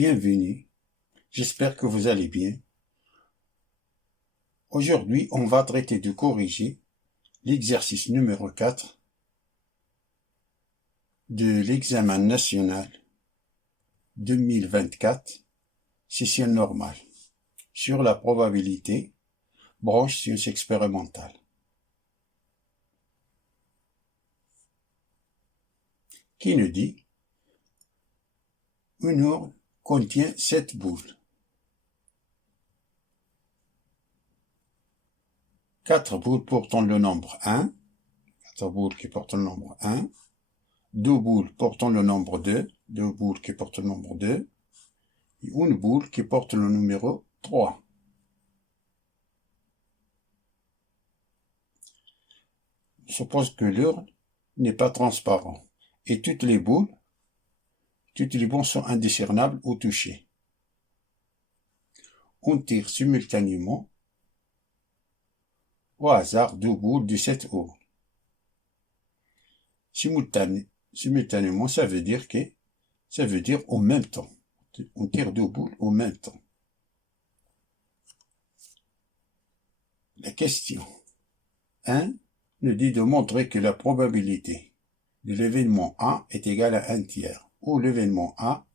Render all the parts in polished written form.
bienvenue. J'espère que vous allez bien. Aujourd'hui, on va traiter de corriger l'exercice numéro 4 de l'examen national 2024, session normale, sur la probabilité, branche sciences expérimentales. Qui nous dit une urne contient 7 boules. 4 boules portant le nombre 1, 4 boules qui portent le nombre 1, 2 boules portant le nombre 2, 2 boules qui portent le nombre 2, et une boule qui porte le numéro 3. On suppose que l'urne n'est pas transparente et toutes les boules sont indiscernables au toucher. On tire simultanément au hasard 2 boules de cette urne. Simultanément, ça veut dire au même temps. On tire 2 boules au même temps. La question 1 nous dit de montrer que la probabilité de l'événement A est égale à 1 tiers, où l'événement A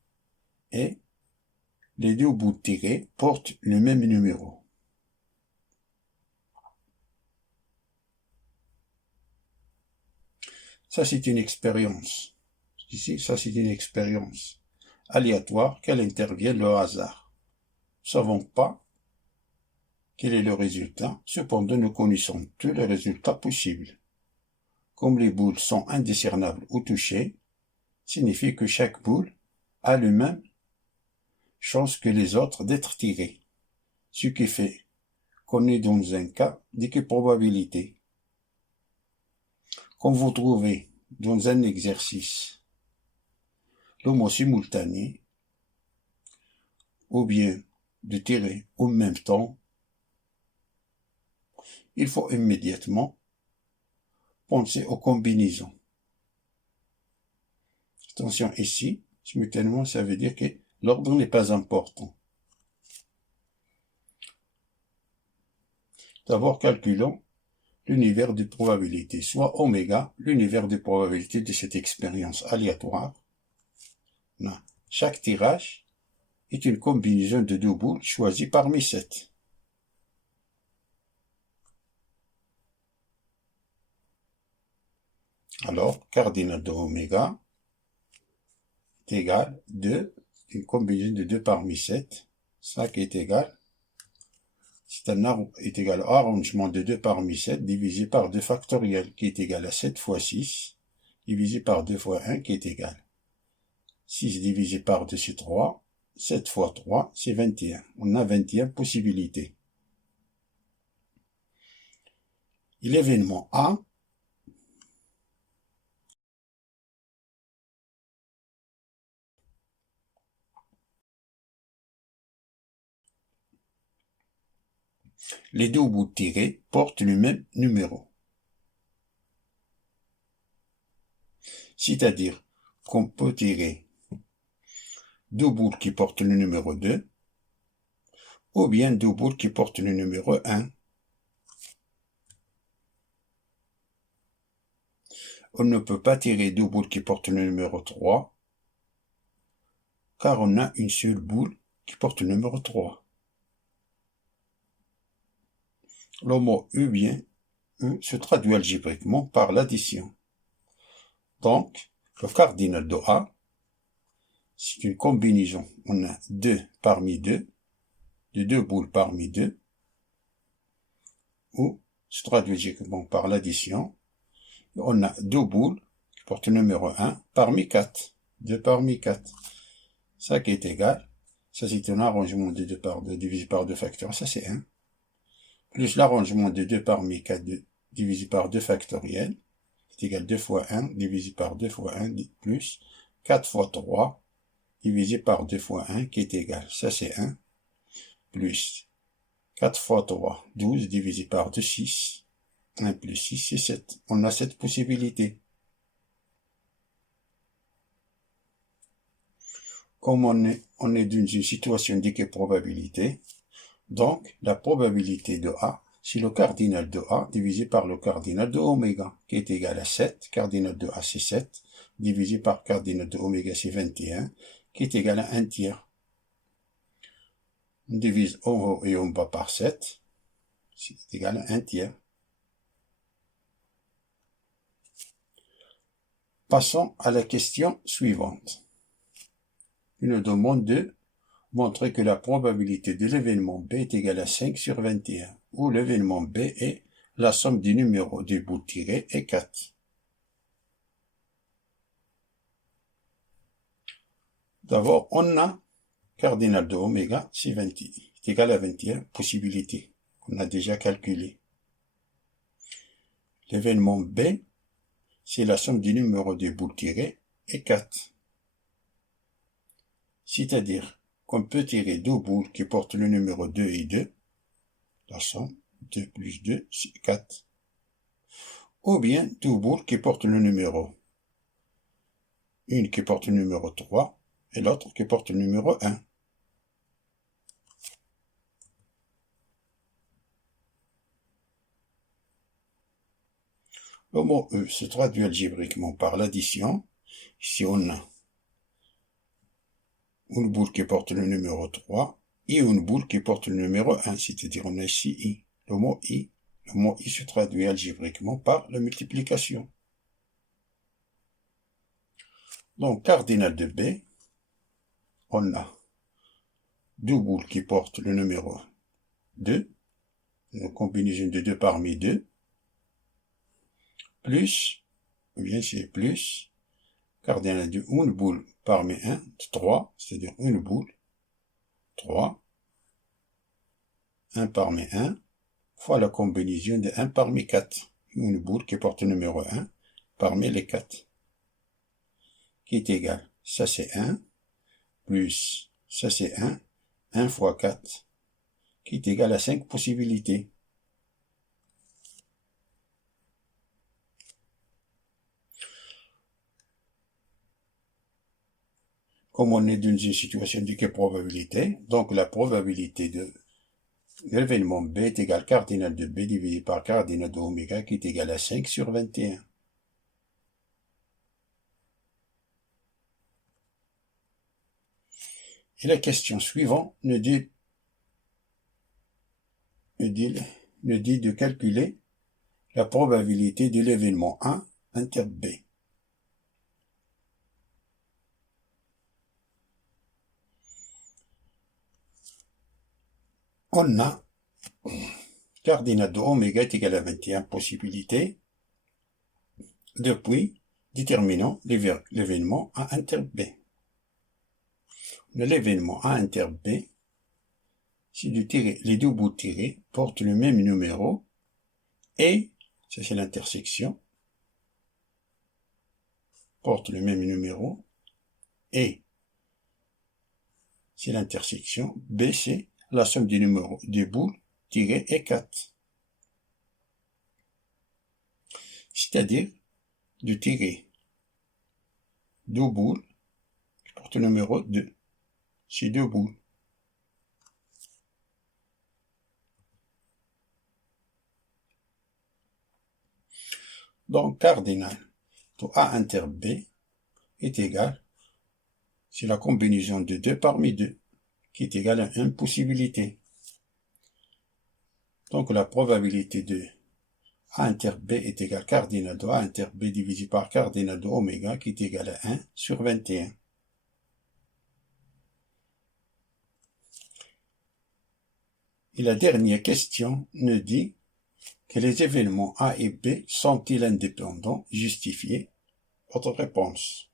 et les 2 boules tirées portent le même numéro. Ça, c'est une expérience. Ici, ça, c'est une expérience aléatoire qu'elle intervienne au hasard. Nous ne savons pas quel est le résultat, cependant nous connaissons tous les résultats possibles. Comme les boules sont indiscernables au toucher, signifie que chaque boule a la même chance que les autres d'être tirée, ce qui fait qu'on est dans un cas d'équiprobabilité. Quand vous trouvez dans un exercice le mot simultané, ou bien de tirer en même temps, il faut immédiatement penser aux combinaisons. Attention ici, simultanément, ça veut dire que l'ordre n'est pas important. D'abord, calculons l'univers de probabilité, soit oméga, l'univers de probabilité de cette expérience aléatoire. Non. Chaque tirage est une combinaison de 2 boules choisies parmi 7. Alors, cardinal de oméga est égal à 2, une combinaison de 2 parmi 7, ça qui est égal, c'est est égal à arrangement de 2 parmi 7 divisé par 2 factoriel, qui est égal à 7 fois 6, divisé par 2 fois 1, qui est égal. 6 divisé par 2, c'est 3, 7 fois 3, c'est 21. On a 21 possibilités. Et l'événement A les 2 bouts tirés portent le même numéro. C'est-à-dire qu'on peut tirer 2 boules qui portent le numéro 2, ou bien 2 boules qui portent le numéro 1. On ne peut pas tirer 2 boules qui portent le numéro 3, car on a une seule boule qui porte le numéro 3. Le mot U bien U se traduit algébriquement par l'addition. Donc, le cardinal de A, c'est une combinaison. On a 2 parmi 2, de 2 boules parmi 2, ou se traduit algébriquement par l'addition. On a 2 boules qui portent le numéro 1 parmi 4. 2 parmi 4. Ça qui est égal. Ça c'est un arrangement de 2 par 2 divisé par 2 facteurs. Ça c'est 1. Plus l'arrangement de 2 parmi 4 divisé par 2 factoriel. C'est égal 2 fois 1 divisé par 2 fois 1 plus 4 fois 3 divisé par 2 fois 1 qui est égal. Ça c'est 1. Plus 4 fois 3, 12 divisé par 2, 6. 1 plus 6, c'est 7. On a 7 possibilités. comme on est dans une situation d'équiprobabilité, donc la probabilité de A, c'est le cardinal de A divisé par le cardinal de oméga, qui est égal à 7, cardinal de A c'est 7, divisé par cardinal de oméga c'est 21, qui est égal à 1 tiers. On divise en haut et en bas par 7, c'est égal à 1 tiers. Passons à la question suivante. Il nous demande de montrer que la probabilité de l'événement B est égale à 5 sur 21, où l'événement B est la somme du numéro des bouts tirés et 4. D'abord, on a cardinal de oméga, c'est 20, est égal à 21, possibilité qu'on a déjà calculée. L'événement B, c'est la somme du numéro des bouts tirés et 4. C'est-à-dire qu'on peut tirer deux boules qui portent le numéro 2 et 2, la somme 2 plus 2, c'est 4. Ou bien deux boules qui portent le numéro, une qui porte le numéro 3 et l'autre qui porte le numéro 1. Le mot E se traduit algébriquement par l'addition. Ici on a une boule qui porte le numéro 3 et une boule qui porte le numéro 1, c'est-à-dire on a ici I. Le mot I se traduit algébriquement par la multiplication. Donc, cardinal de B, on a deux boules qui portent le numéro 2, une combinaison de 2 parmi 2, plus, ou bien c'est plus, cardinal de une boule parmi 1, 3, c'est-à-dire une boule, 3, 1 parmi 1, fois la combinaison de 1 parmi 4, une boule qui porte le numéro 1 parmi les 4, qui est égal, ça c'est 1, plus, ça c'est 1 fois 4, qui est égal à 5 possibilités. Comme on est dans une situation d'équiprobabilité, donc la probabilité de l'événement B est égale cardinal de B divisé par cardinal de oméga qui est égal à 5 sur 21. Et la question suivante nous dit de calculer la probabilité de l'événement A inter B. On a cardinal de oméga est égal à 21 possibilités. Depuis, déterminons l'événement A inter B. L'événement A inter B, si les deux bouts tirés portent le même numéro et, ça c'est l'intersection, portent le même numéro et, c'est l'intersection, B c'est la somme des numéros des boules tirées et 4. C'est-à-dire de tirer deux boules qui portent le numéro 2. C'est deux boules. Donc, cardinal de A inter B est égal, c'est la combinaison de 2 parmi 2, qui est égale à une possibilité. Donc, la probabilité de A inter B est égal cardinal de A inter B divisé par cardinal de oméga, qui est égal à 1 sur 21. Et la dernière question nous dit que les événements A et B sont-ils indépendants, justifiés? Votre réponse.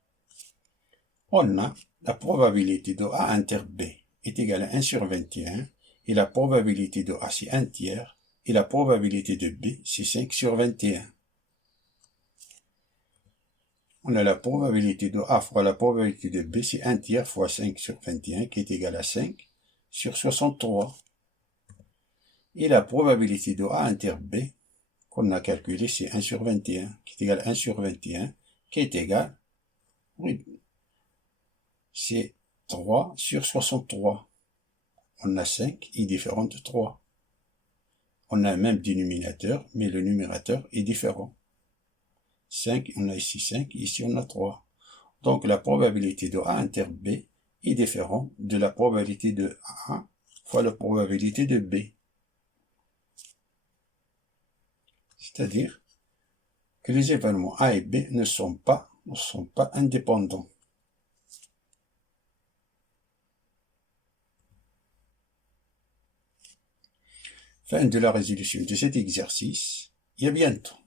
On a la probabilité de A inter B est égale à 1 sur 21 et la probabilité de A c'est 1 tiers et la probabilité de B c'est 5 sur 21. On a la probabilité de A fois la probabilité de B c'est 1 tiers fois 5 sur 21 qui est égal à 5 sur 63. Et la probabilité de A inter B qu'on a calculé c'est 1 sur 21 qui est égal à 1 sur 21 qui est égal, oui, c'est 3 sur 63. On a 5 est différent de 3. On a un même dénominateur, mais le numérateur est différent. 5, on a ici 5, ici on a 3. Donc la probabilité de A inter B est différente de la probabilité de A fois la probabilité de B. C'est-à-dire que les événements A et B ne sont pas indépendants. Fin de la résolution de cet exercice et à bientôt.